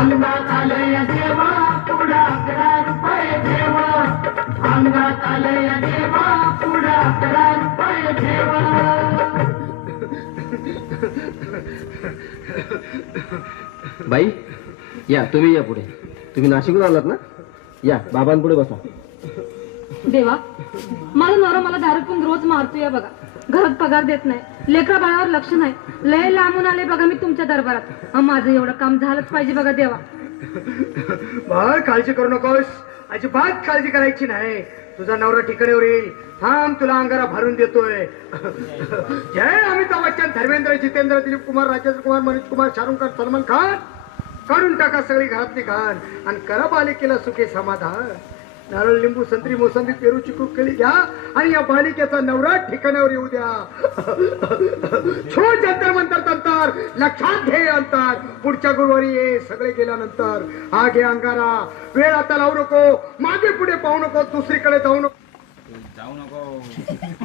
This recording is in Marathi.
अंगात आलंय देवा पुढा 11 रुपये ठेवा अंगात आलंय देवा पुढा 11 रुपये ठेवा बाई या तुम्ही या पुढे तुम्ही नाशिकहून आलात ना या बाबांपुढे बसा देवा माझा नवरा मला दारू पिऊन रोज मारतोय बघा घरात पगार देत नाही लेकरा बाळावर लक्ष नाही लय लांबून आले बघा मी तुमच्या दरबारात माझं एवढं काम झालंच पाहिजे बघा देवा बाळ काळजी करू नकोस अजिबात काळजी करायची नाही तुझा नवरा ठिकाणीवर येईल थांब तुला अंगारा भरून देतोय जय अमिताभ बच्चन धर्मेंद्र जितेंद्र दिलीप कुमार राजेंद्र कुमार मनोज कुमार शाहरुख खान सलमान खान काढून टाका सगळी घरातली घाण आणि करा बालिकेला सुखे समाधान नारळ लिंबू संत्री मोसंबी पेरू चिकू केळी घ्या आणि या बालिकेचा नवरा ठिकाणावर येऊ द्या छो जंतर मंतर तंतर लक्षात घे अंतर पुढच्या गुरुवारी ये सगळे गेल्यानंतर हा घे अंगारा वेळ आता लावू नको मागे पुढे पाहू नको दुसरीकडे जाऊ नको